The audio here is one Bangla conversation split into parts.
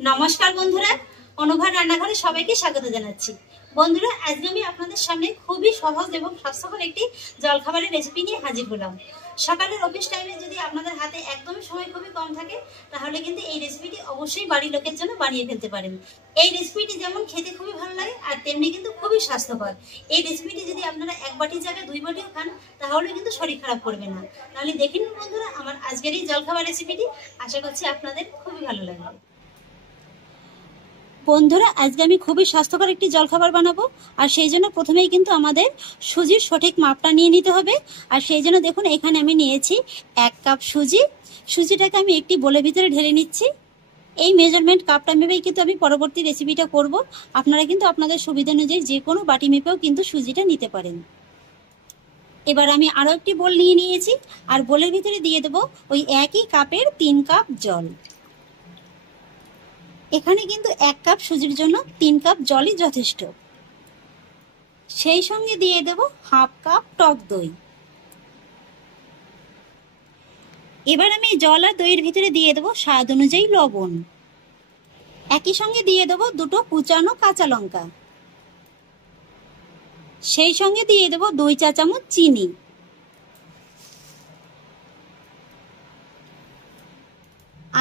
নমস্কার বন্ধুরা, অনুভব রান্নাঘরে সবাইকে স্বাগত জানাচ্ছি। বন্ধুরা, আজকে আমি আপনাদের সামনে খুবই সহজ এবং স্বাস্থ্যকর একটি জলখাবারের রেসিপি নিয়ে হাজির হলাম। সকালের অফিস টাইমে যদি আপনাদের হাতে একদমই সময় খুবই কম থাকে, তাহলে কিন্তু এই রেসিপিটি অবশ্যই বাড়ির লোকের জন্য বানিয়ে ফেলতে পারেন। এই রেসিপিটি যেমন খেতে খুবই ভালো লাগে, আর তেমনি কিন্তু খুবই স্বাস্থ্যকর। এই রেসিপিটি যদি আপনারা এক বাটির জায়গায় 2 বাটিও খান, তাহলে কিন্তু শরীর খারাপ করবে না। তাহলে দেখে নিন বন্ধুরা আমার আজকের এই জলখাবার রেসিপিটি। আশা করছি আপনাদের খুবই ভালো লাগবে। বন্ধুরা, আজকে আমি খুবই স্বাস্থ্যকর একটি জলখাবার বানাবো, আর সেই জন্য প্রথমেই কিন্তু আমাদের সুজির সঠিক মাপটা নিয়ে নিতে হবে। আর সেই জন্য দেখুন, এখানে আমি নিয়েছি 1 কাপ সুজি। সুজিটাকে আমি একটি বোলের ভিতরে ঢেলে নিচ্ছি। এই মেজারমেন্ট কাপটা মেপেই কিন্তু আমি পরবর্তী রেসিপিটা করব। আপনারা কিন্তু আপনাদের সুবিধা অনুযায়ী যে কোনো বাটি মেপেও কিন্তু সুজিটা নিতে পারেন। এবার আমি আরও একটি বোল নিয়ে নিয়েছি, আর বোলের ভিতরে দিয়ে দেবো ওই একই কাপের 3 কাপ জল। এখানে কিন্তু 1 কাপ সুজির জন্য 3 কাপ জলই যথেষ্ট। সেই সঙ্গে দিয়ে দেব হাফ কাপ টক দই। এবার আমি জল আর দইয়ের ভিতরে দিয়ে দেব স্বাদ অনুযায়ী লবণ। একই সঙ্গে দিয়ে দেব 2টো কুচানো কাঁচা লঙ্কা। সেই সঙ্গে দিয়ে দেব 2 চা চামচ চিনি।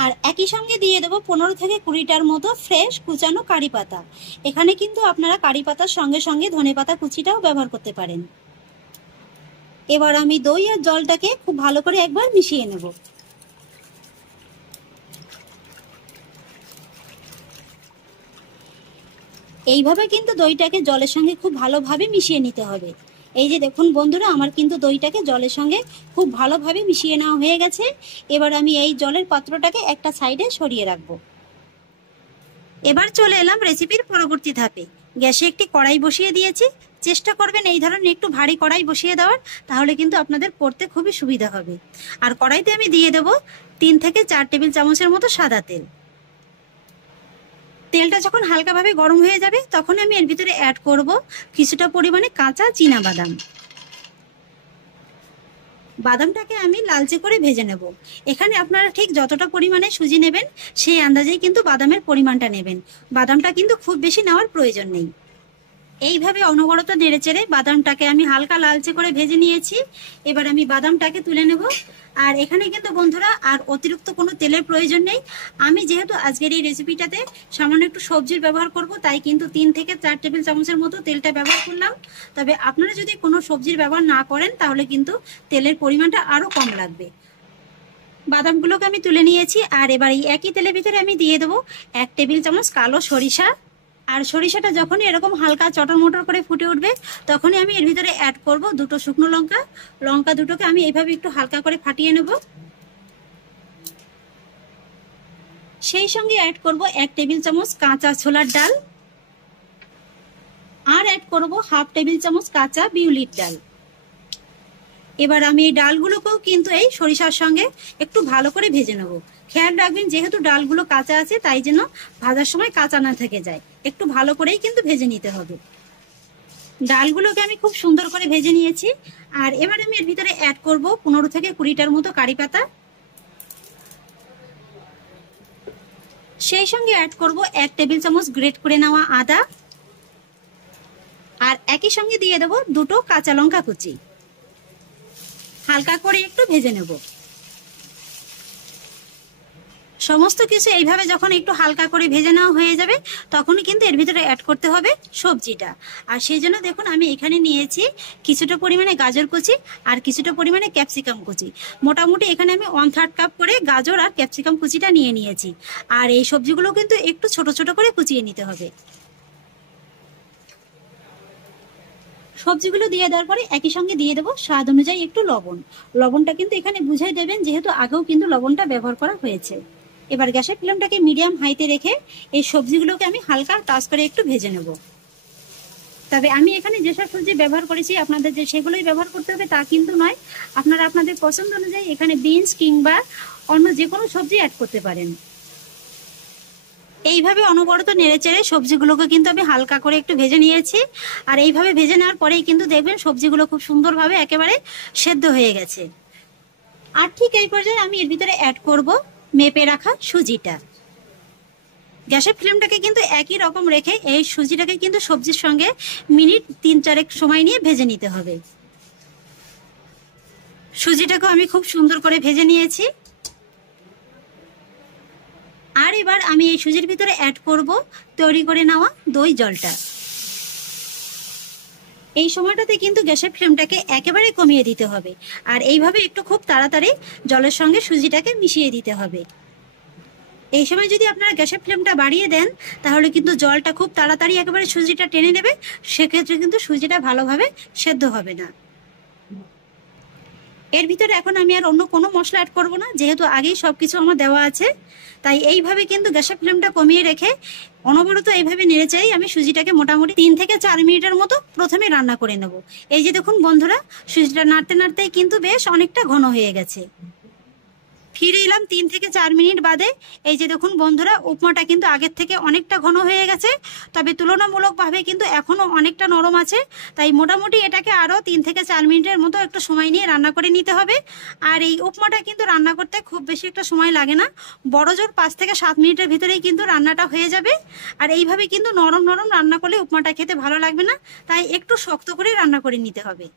আর একই সঙ্গে দিয়ে দেবো 15 থেকে 20টার মতো ফ্রেশ কুচানো কারি পাতা। এখানে কিন্তু আপনারা কারি পাতার সঙ্গে সঙ্গে ধনেপাতা কুচিটাও ব্যবহার করতে পারেন। এবার আমি দই আর জলটাকে খুব ভালো করে একবার মিশিয়ে নেব। এইভাবে কিন্তু দইটাকে জলের সঙ্গে খুব ভালোভাবে মিশিয়ে নিতে হবে। এই যে দেখুন বন্ধুরা, আমার কিন্তু দইটাকে জলের সঙ্গে খুব ভালোভাবে মিশিয়ে নেওয়া হয়ে গেছে। এবার আমি এই জলের পাত্রটাকে একটা সাইডে সরিয়ে রাখবো। এবার চলে এলাম রেসিপির পরবর্তী ধাপে। গ্যাসে একটি কড়াই বসিয়ে দিয়েছি। চেষ্টা করবেন এই ধরনের একটু ভারী কড়াই বসিয়ে দেওয়ার, তাহলে কিন্তু আপনাদের করতে খুবই সুবিধা হবে। আর কড়াইতে আমি দিয়ে দেব 3 থেকে 4 টেবিল চামচের মতো সাদা তেল। তেলটা যখন হালকাভাবে গরম হয়ে যাবে, তখন আমি এর ভিতরে অ্যাড করব কিছুটা পরিমাণে কাঁচা চীনা বাদাম। বাদামটাকে আমি লালচে করে ভেজে নেব। এখানে আপনারা ঠিক যতটা পরিমাণে সুজি নেবেন, সেই আন্দাজেই কিন্তু বাদামের পরিমাণটা নেবেন। বাদামটা কিন্তু খুব বেশি নেওয়ার প্রয়োজন নেই। এইভাবে অনবরত নেড়েচেড়ে বাদামটাকে আমি হালকা লালচে করে ভেজে নিয়েছি। এবার আমি বাদামটাকে তুলে নেব। আর এখানে কিন্তু বন্ধুরা আর অতিরিক্ত কোনো তেলের প্রয়োজন নেই। আমি যেহেতু আজকের এই রেসিপিটাতে সামান্য একটু সবজির ব্যবহার করব, তাই কিন্তু 3 থেকে 4 টেবিল চামচের মতো তেলটা ব্যবহার করলাম। তবে আপনারা যদি কোনো সবজির ব্যবহার না করেন, তাহলে কিন্তু তেলের পরিমাণটা আরও কম লাগবে। বাদামগুলোকে আমি তুলে নিয়েছি। আর এবার এই একই তেলের ভিতরে আমি দিয়ে দেবো 1 টেবিল চামচ কালো সরিষা। আর সরিষাটা যখনই এরকম হালকা চটর মটর করে ফুটে উঠবে, তখনই আমি এর ভিতরে অ্যাড করব 2টো শুকনো লঙ্কা। লঙ্কা দুটোকে আমি এইভাবে একটু হালকা করে ফাটিয়ে নেব। সেই সঙ্গে অ্যাড করব 1 টেবিল চামচ কাঁচা ছোলার ডাল। আর অ্যাড করব হাফ টেবিল চামচ কাঁচা বিউলির ডাল। এবার আমি এই ডালগুলোকেও কিন্তু এই সরিষার সঙ্গে একটু ভালো করে ভেজে নেব। খেয়াল রাখবেন, যেহেতু ডালগুলো কাঁচা আছে, তাই যেন ভাজার সময় কাঁচা না থেকে যায়। একটু ভালো করেই কিন্তু ভেজে নিতে হবে। ডালগুলোকে আমি খুব সুন্দর করে ভেজে নিয়েছি। আর এবার আমি এর ভিতরে অ্যাড করব 15 থেকে 20টার মতো কারি পাতা। সেই সঙ্গে অ্যাড করব 1 টেবিল চামচ গ্রেট করে নেওয়া আদা। আর একই সঙ্গে দিয়ে দেব 2টো কাঁচা লঙ্কা কুচি। হালকা করে একটু ভেজে নেব। সমস্ত কিছু এইভাবে যখন একটু হালকা করে ভেজে নেওয়া হয়ে যাবে, তখনই কিন্তু এর ভিতরে অ্যাড করতে হবে সবজিটা। আর সেই জন্য দেখুন, আমি এখানে নিয়েছি কিছুটা পরিমাণে গাজর কুচি আর কিছুটা পরিমাণে ক্যাপসিকাম কুচি। মোটামুটি এখানে আমি 1/3 কাপ করে গাজর আর ক্যাপসিকাম কুচিটা নিয়ে নিয়েছি। আর এই সবজিগুলো কিন্তু একটু ছোট ছোট করে কুচিয়ে নিতে হবে। সবজিগুলো দিয়ে দেওয়ার পরে একই সঙ্গে দিয়ে দেবো স্বাদ অনুযায়ী একটু লবণ। লবণটা কিন্তু এখানে বুঝাই দেবেন, যেহেতু আগেও কিন্তু লবণটা ব্যবহার করা হয়েছে। এবার গ্যাসের ফ্লেমটাকে মিডিয়াম হাইতে রেখে এই সবজিগুলোকে আমি হালকা টাচ করে একটু ভেজে নেব। তবে আমি এখানে যেসব সবজি ব্যবহার করেছি, আপনাদের যে সেগুলোই ব্যবহার করতে হবে তা কিন্তু নয়। আপনারা আপনাদের পছন্দ অনুযায়ী এখানে বিনস কিংবা অন্য যে কোনো সবজি অ্যাড করতে পারেন। এইভাবে অনবরত নেড়েচেড়ে সবজিগুলোকে কিন্তু আমি হালকা করে একটু ভেজে নিয়েছি। আর এইভাবে ভেজে নেওয়ার পরেই কিন্তু দেখবেন সবজিগুলো খুব সুন্দরভাবে একেবারে সেদ্ধ হয়ে গেছে। আর ঠিক এই পর্যায়ে আমি এর ভিতরে অ্যাড করব মেপে রাখা সুজিটা। গ্যাসের ফ্লেমটাকে কিন্তু একই রকম রেখে এই সুজিটাকে কিন্তু সবজির সঙ্গে মিনিট 3-4 সময় নিয়ে ভেজে নিতে হবে। সুজিটাকে আমি খুব সুন্দর করে ভেজে নিয়েছি। আর এবার আমি এই সুজির ভিতরে অ্যাড করব তৈরি করে নেওয়া দই জলটা। এই সময়টাতে কিন্তু গ্যাসের ফ্লেমটাকে একেবারে কমিয়ে দিতে হবে, আর এইভাবে একটু খুব তাড়াতাড়ি জলের সঙ্গে সুজিটাকে মিশিয়ে দিতে হবে। এই সময় যদি আপনারা গ্যাসের ফ্লেমটা বাড়িয়ে দেন তাহলে কিন্তু জলটা খুব তাড়াতাড়ি একেবারে সুজিটা টেনে নেবে, সেক্ষেত্রে কিন্তু সুজিটা ভালোভাবে সেদ্ধ হবে না। এর ভিতরে এখন আমি আর অন্য কোনো মশলা অ্যাড করব না, যেহেতু আগেই সবকিছু আমার দেওয়া আছে। তাই এইভাবে কিন্তু গ্যাসের ফ্লেমটা কমিয়ে রেখে অনবরত এইভাবে নেড়েচেড়েই আমি সুজিটাকে মোটামুটি 3 থেকে 4 মিনিটের মতো প্রথমে রান্না করে নেব। এই যে দেখুন বন্ধুরা, সুজিটা নাড়তে নাড়তেই কিন্তু বেশ অনেকটা ঘন হয়ে গেছে। ফিরে এলাম 3 থেকে 4 মিনিট বাদে। এই যে দেখুন বন্ধুরা, উপমাটা কিন্তু আগের থেকে অনেকটা ঘন হয়ে গেছে, তবে তুলনামূলকভাবে কিন্তু এখনো অনেকটা নরম আছে। তাই মোটামুটি এটাকে আরও 3 থেকে 4 মিনিটের মতো একটু সময় নিয়ে রান্না করে নিতে হবে। আর এই উপমাটা কিন্তু রান্না করতে খুব বেশি একটা সময় লাগে না, বড় জোর 5 থেকে 7 মিনিটের ভিতরেই কিন্তু রান্নাটা হয়ে যাবে। আর এইভাবে কিন্তু নরম নরম রান্না করলে উপমাটা খেতে ভালো লাগবে না, তাই একটু শক্ত করে রান্না করে নিতে হবে।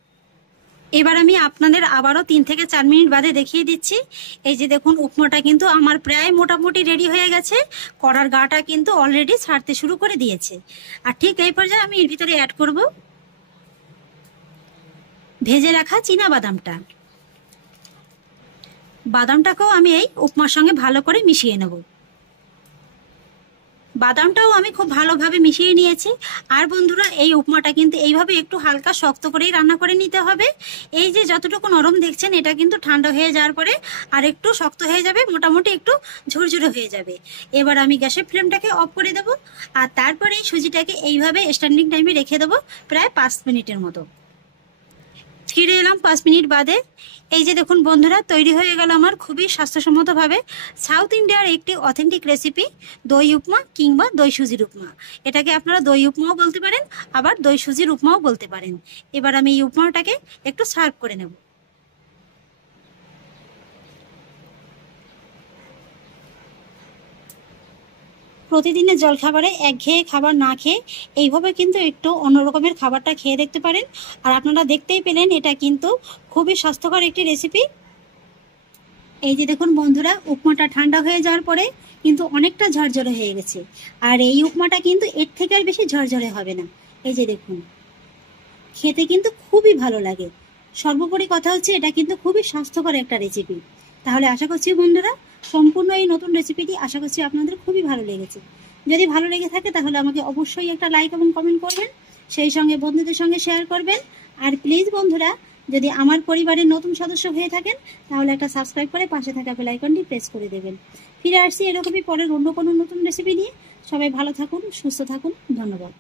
এবার আমি আপনাদের আবারও 3 থেকে 4 মিনিট বাদে দেখিয়ে দিচ্ছি। এই যে দেখুন, উপমাটা কিন্তু আমার প্রায় মোটামুটি রেডি হয়ে গেছে। কড়ার গাটা কিন্তু অলরেডি ছাড়তে শুরু করে দিয়েছে। আর ঠিক এই পর্যায়ে আমি এর ভিতরে অ্যাড করব ভেজে রাখা চীনা বাদামটা। বাদামটাকেও আমি এই উপমার সঙ্গে ভালো করে মিশিয়ে নেব। বাদামটাও আমি খুব ভালোভাবে মিশিয়ে নিয়েছি। আর বন্ধুরা, এই উপমাটা কিন্তু এইভাবে একটু হালকা শক্ত করেই রান্না করে নিতে হবে। এই যে যতটুকু নরম দেখছেন, এটা কিন্তু ঠান্ডা হয়ে যাওয়ার পরে আর একটু শক্ত হয়ে যাবে, মোটামুটি একটু ঝুরঝুরে হয়ে যাবে। এবার আমি গ্যাসের ফ্লেমটাকে অফ করে দেবো, আর তারপরে এই সুজিটাকে এইভাবে স্ট্যান্ডিং টাইমে রেখে দেবো প্রায় 5 মিনিটের মতো। ফিরে এলাম 5 মিনিট বাদে। এই যে দেখুন বন্ধুরা, তৈরি হয়ে গেল আমার খুবই স্বাস্থ্যসম্মতভাবে সাউথ ইন্ডিয়ার একটি অথেন্টিক রেসিপি, দই উপমা কিংবা দই সুজির উপমা। এটাকে আপনারা দই উপমাও বলতে পারেন, আবার দই সুজির উপমাও বলতে পারেন। এবার আমি এই উপমাটাকে একটু সার্ভ করে নেব। প্রতিদিনের জলখাবারে একঘেয়ে খাবার না খেয়ে এইভাবে কিন্তু একটু অন্য রকমের খাবারটা খেয়ে দেখতে পারেন। আর আপনারা দেখতেই পেলেন, এটা কিন্তু খুবই স্বাস্থ্যকর একটি রেসিপি। এই যে দেখুন বন্ধুরা, উপমাটা ঠান্ডা হয়ে যাওয়ার পরে কিন্তু অনেকটা ঝরঝরে হয়ে গেছে। আর এই উপমাটা কিন্তু এর থেকে আর বেশি ঝরঝরে হবে না। এই যে দেখুন, খেতে কিন্তু খুবই ভালো লাগে। সর্বোপরি কথা হচ্ছে, এটা কিন্তু খুবই স্বাস্থ্যকর একটা রেসিপি। তাহলে আশা করছি বন্ধুরা, সম্পূর্ণ এই নতুন রেসিপিটি আশা করছি আপনাদের খুবই ভালো লেগেছে। যদি ভালো লেগে থাকে তাহলে আমাকে অবশ্যই একটা লাইক এবং কমেন্ট করবেন, সেই সঙ্গে বন্ধুদের সঙ্গে শেয়ার করবেন। আর প্লিজ বন্ধুরা, যদি আমার পরিবারের নতুন সদস্য হয়ে থাকেন তাহলে একটা সাবস্ক্রাইব করে পাশে থাকা বেল আইকনটি প্রেস করে দেবেন। ফিরে আসছি এরকমই পরের অন্য কোনো নতুন রেসিপি নিয়ে। সবাই ভালো থাকুন, সুস্থ থাকুন, ধন্যবাদ।